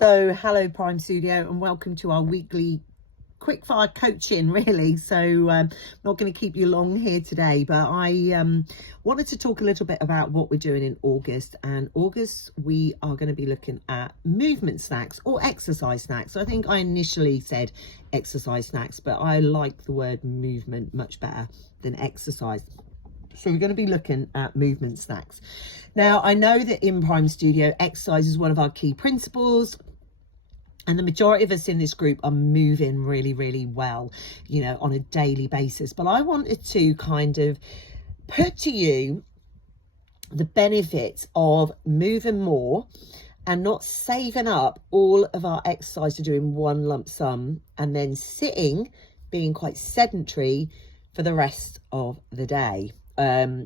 So hello Prime Studio and welcome to our weekly quickfire coaching really. So not going to keep you long here today, but I wanted to talk a little bit about what we're doing in August. And August we are going to be looking at movement snacks or exercise snacks. So I think I initially said exercise snacks, but I like the word movement much better than exercise. So we're going to be looking at movement snacks. Now, I know that in Prime Studio, exercise is one of our key principles. And the majority of us in this group are moving really, really well, you know, on a daily basis. But I wanted to kind of put to you the benefits of moving more and not saving up all of our exercise to do in one lump sum and then sitting, being quite sedentary for the rest of the day.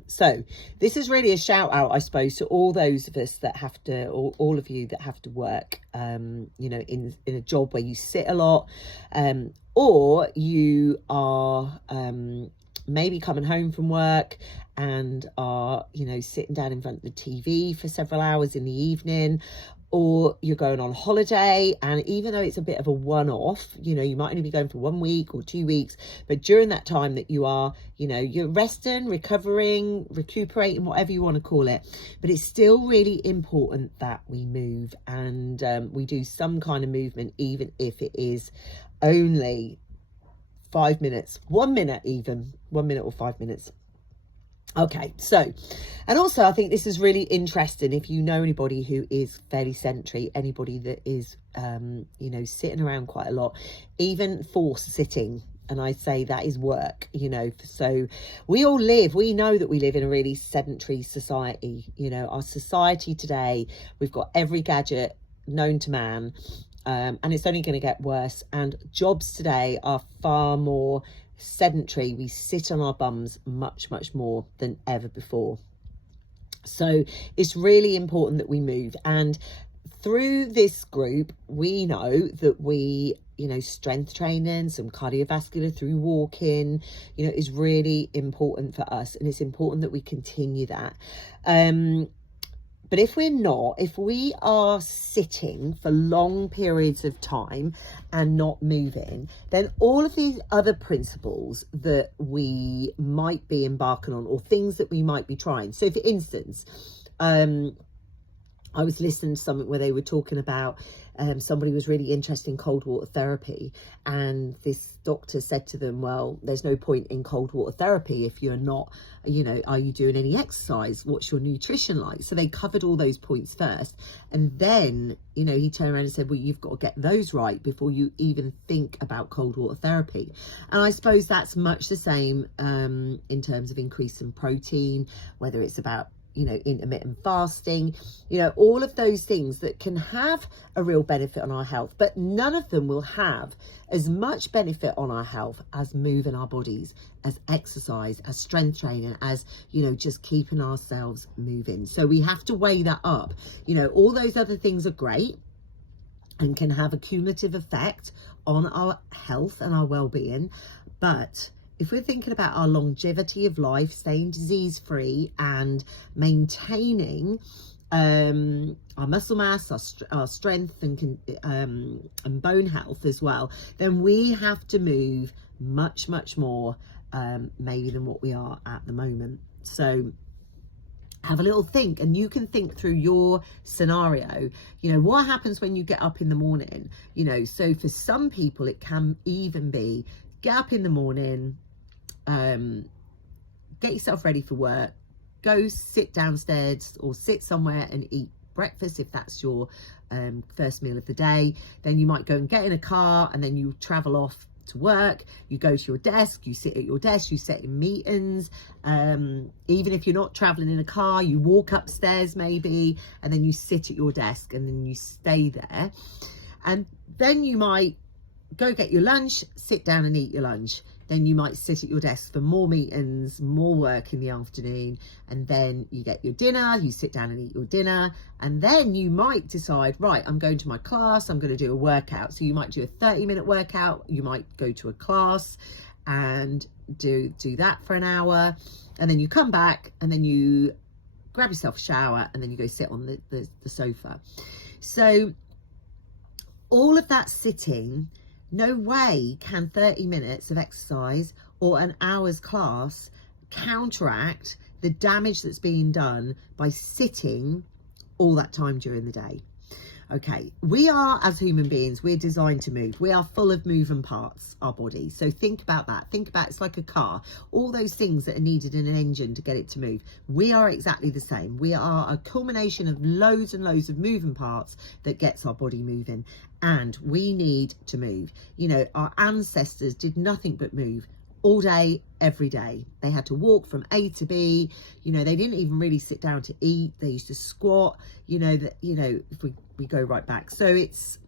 So this is really a shout out, I suppose, to all those of us that have to, or all of you that have to work, you know, in a job where you sit a lot, or you are maybe coming home from work and are, you know, sitting down in front of the TV for several hours in the evening, or you're going on holiday, and even though it's a bit of a one-off, you know, you might only be going for 1 week or 2 weeks, but during that time that you are, you know, you're resting, recovering, recuperating, whatever you want to call it, but it's still really important that we move and we do some kind of movement, even if it is only 5 minutes, 1 minute, even 1 minute or 5 minutes. Okay, so, and also I think this is really interesting if you know anybody who is fairly sedentary, anybody that is, you know, sitting around quite a lot, even forced sitting. And I say that is work, you know, so we know that we live in a really sedentary society. You know, our society today, we've got every gadget known to man, and it's only going to get worse. And jobs today are far more sedentary. We sit on our bums much more than ever before. So it's really important that we move. And through this group, we know that we, you know, strength training, some cardiovascular through walking, you know, is really important for us, and it's important that we continue that. But if we are sitting for long periods of time and not moving, then all of these other principles that we might be embarking on, or things that we might be trying. So for instance, I was listening to something where they were talking about somebody was really interested in cold water therapy, and this doctor said to them, well, there's no point in cold water therapy if you're not, you know, are you doing any exercise? What's your nutrition like? So they covered all those points first, and then, you know, he turned around and said, well, you've got to get those right before you even think about cold water therapy. And I suppose that's much the same in terms of increasing protein, whether it's about, you know, intermittent fasting, you know, all of those things that can have a real benefit on our health, but none of them will have as much benefit on our health as moving our bodies, as exercise, as strength training, as, you know, just keeping ourselves moving. So we have to weigh that up. You know, all those other things are great and can have a cumulative effect on our health and our well-being, but if we're thinking about our longevity of life, staying disease-free and maintaining our muscle mass, our strength and bone health as well, then we have to move much more maybe than what we are at the moment. So have a little think, and you can think through your scenario. You know, what happens when you get up in the morning? You know, so for some people it can even be get up in the morning, get yourself ready for work, go sit downstairs or sit somewhere and eat breakfast if that's your first meal of the day. Then you might go and get in a car, and then you travel off to work. You go to your desk, you sit at your desk, you sit in meetings. Even if you're not traveling in a car, you walk upstairs maybe, and then you sit at your desk and then you stay there. And then you might go get your lunch, sit down and eat your lunch. Then you might sit at your desk for more meetings, more work in the afternoon, and then you get your dinner, you sit down and eat your dinner, and then you might decide, right, I'm going to my class, I'm going to do a workout. So you might do a 30-minute workout, you might go to a class and do that for an hour, and then you come back and then you grab yourself a shower and then you go sit on the sofa. So all of that sitting, no way can 30 minutes of exercise or an hour's class counteract the damage that's being done by sitting all that time during the day. Okay, we are, as human beings, we're designed to move. We are full of moving parts, our body. So think about that. Think about it's like a car. All those things that are needed in an engine to get it to move. We are exactly the same. We are a culmination of loads and loads of moving parts that gets our body moving. And we need to move. You know, our ancestors did nothing but move all day, every day. They had to walk from A to B. You know, they didn't even really sit down to eat. They used to squat, if we go right back. So it's,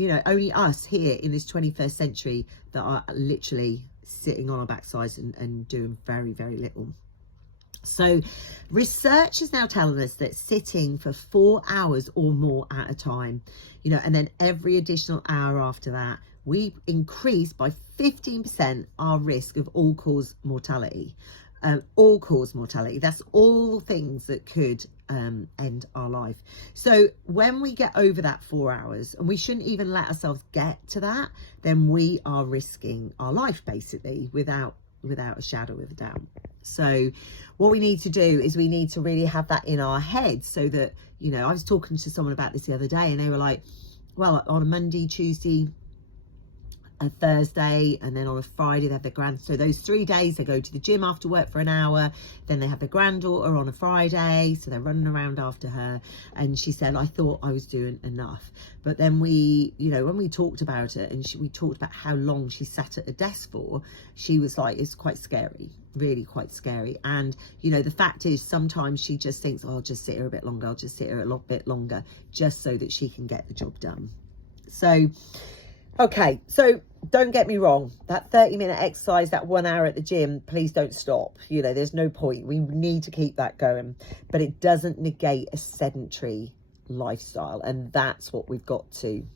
only us here in this 21st century that are literally sitting on our backsides and doing very, very little. So research is now telling us that sitting for 4 hours or more at a time, and then every additional hour after that, we increase by 15% our risk of all-cause mortality. All-cause mortality, that's all things that could end our life. So when we get over that 4 hours, and we shouldn't even let ourselves get to that, then we are risking our life, basically, without a shadow of a doubt. So what we need to do is we need to really have that in our head, so that, I was talking to someone about this the other day, and they were like, well, on a Monday, Tuesday, a Thursday, and then on a Friday they have their so those 3 days they go to the gym after work for an hour, then they have their granddaughter on a Friday, so they're running around after her. And she said, I thought I was doing enough. But then we, when we talked about it, and we talked about how long she sat at a desk for, she was like, it's quite scary, really quite scary. And the fact is, sometimes she just thinks, oh, I'll just sit here a bit longer, I'll just sit here a bit longer, just so that she can get the job done. So okay, so don't get me wrong, that 30-minute exercise, that 1 hour at the gym, please don't stop. There's no point. We need to keep that going, but it doesn't negate a sedentary lifestyle. And that's what we've got to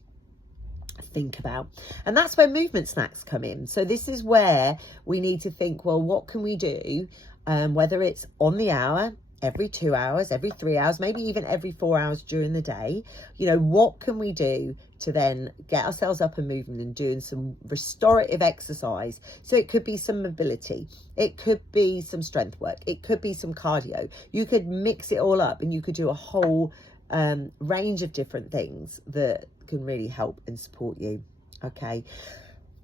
think about. And that's where movement snacks come in. So this is where we need to think, well, what can we do? Whether it's on the hour, every 2 hours, every 3 hours, maybe even every 4 hours during the day, what can we do to then get ourselves up and moving and doing some restorative exercise? So it could be some mobility, it could be some strength work, it could be some cardio. You could mix it all up, and you could do a whole range of different things that can really help and support you. Okay.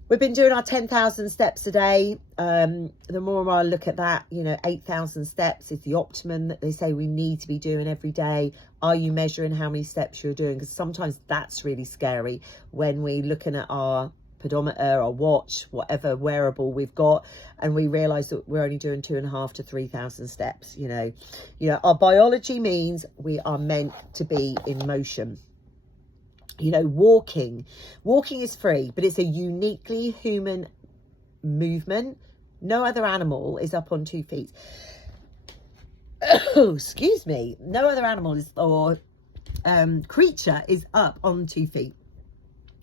We've been doing our 10,000 steps a day. The more I look at that, 8,000 steps is the optimum that they say we need to be doing every day. Are you measuring how many steps you're doing? Because sometimes that's really scary when we're looking at our pedometer, our watch, whatever wearable we've got, and we realise that we're only doing 2,500 to 3,000 steps. Our biology means we are meant to be in motion. Walking is free, but it's a uniquely human movement. No other animal is up on 2 feet. Oh, excuse me. No other animal or creature is up on 2 feet.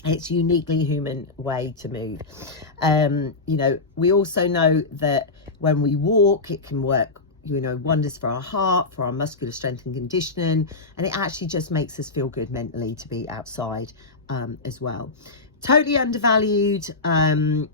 It's uniquely human way to move. We also know that when we walk, it can work wonders for our heart, for our muscular strength and conditioning, and it actually just makes us feel good mentally to be outside as well. Totally undervalued.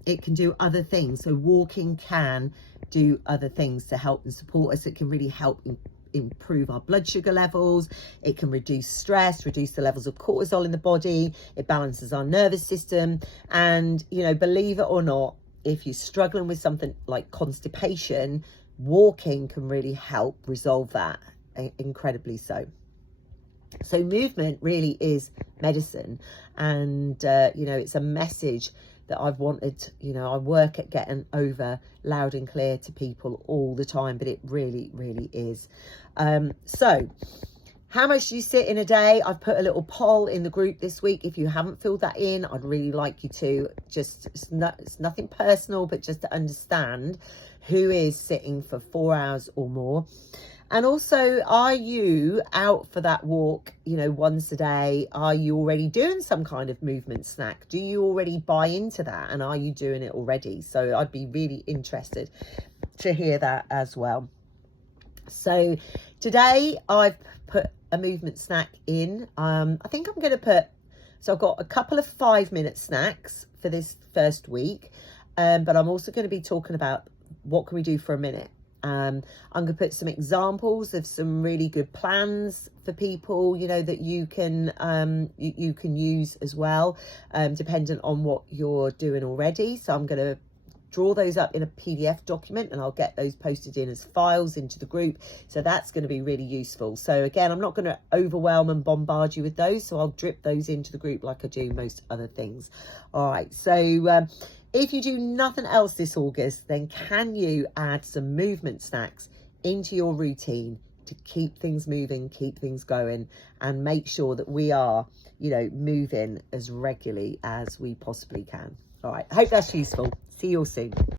It can do other things. So walking can do other things to help and support us. It can really help improve our blood sugar levels. It can reduce stress, reduce the levels of cortisol in the body. It balances our nervous system. And believe it or not, if you're struggling with something like constipation, walking can really help resolve that, incredibly so. So movement really is medicine, and it's a message that I've wanted, I work at getting over loud and clear to people all the time, but it really, really is. So how much do you sit in a day? I've put a little poll in the group this week. If you haven't filled that in, I'd really like you to. It's nothing personal, but just to understand who is sitting for 4 hours or more. And also, are you out for that walk, once a day? Are you already doing some kind of movement snack? Do you already buy into that? And are you doing it already? So I'd be really interested to hear that as well. So today I've put a movement snack in. I think I'm going to put So I've got a couple of 5-minute snacks for this first week, but I'm also going to be talking about what can we do for a minute. I'm going to put some examples of some really good plans for people, you know, that you can you can use as well, dependent on what you're doing already. So I'm going to draw those up in a PDF document, and I'll get those posted in as files into the group. So that's going to be really useful. So again, I'm not going to overwhelm and bombard you with those. So I'll drip those into the group like I do most other things. All right. So if you do nothing else this August, then can you add some movement snacks into your routine to keep things moving, keep things going, and make sure that we are, you know, moving as regularly as we possibly can. All right. I hope that's useful. See you all soon.